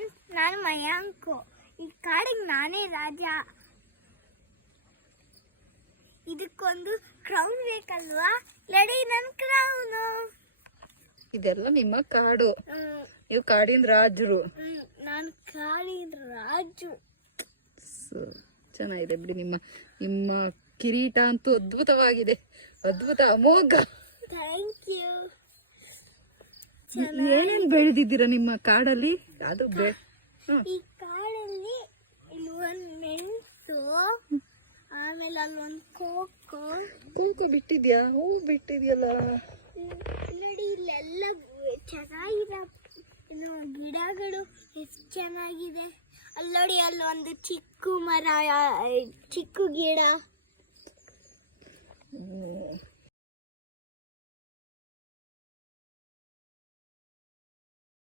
Friends, ನಾನು ಮಯಾಂಕು. ಈ ಕಾಡಿಗೆ ನಾನೇ ರಾಜ. ಇದಕ್ಕೊಂದು ಕ್ರೌನ್ ಬೇಕಲ್ವಾ? ರೆಡಿ, ನನ್ನ ಕ್ರೌನು. ಇದೆಲ್ಲ ನಿಮ್ಮ ಕಾಡು, ನೀವು ಕಾಡಿನ ರಾಜರು. ನಾನು ಕಾಡಿನ ರಾಜು. ಚೆನ್ನಾಗಿದೆ ಬಿಡಿ. ನಿಮ್ಮ ಕಿರೀಟ ಅಂತೂ ಅದ್ಭುತವಾಗಿದೆ, ಅದ್ಭುತ, ಅಮೋಘ. Thank you. ಏನೇನ್ ಬೆಳೆದಿದ್ದೀರಾ ನಿಮ್ಮ ಕಾಡಲ್ಲಿ? ಅದು ಈ ಕಾಡಲ್ಲಿ ಇಲ್ಲಿ ಒಂದು ಮೆಣಸು, ಆಮೇಲೆ ಅಲ್ಲೊಂದು ಕೋಕೋ ಬಿಟ್ಟಿದ್ಯಾ? ಹೂ ಬಿಟ್ಟಿದ್ಯಲ್ಲ ನೋಡಿ. ಇಲ್ಲೆಲ್ಲ ಚೆನ್ನಾಗಿರೋ ಗಿಡಗಳು ಎಷ್ಟು ಚೆನ್ನಾಗಿದೆ. ಅಲ್ಲಿ ನೋಡಿ, ಅಲ್ಲೊಂದು ಚಿಕ್ಕ ಮರ, ಚಿಕ್ಕ ಗಿಡ.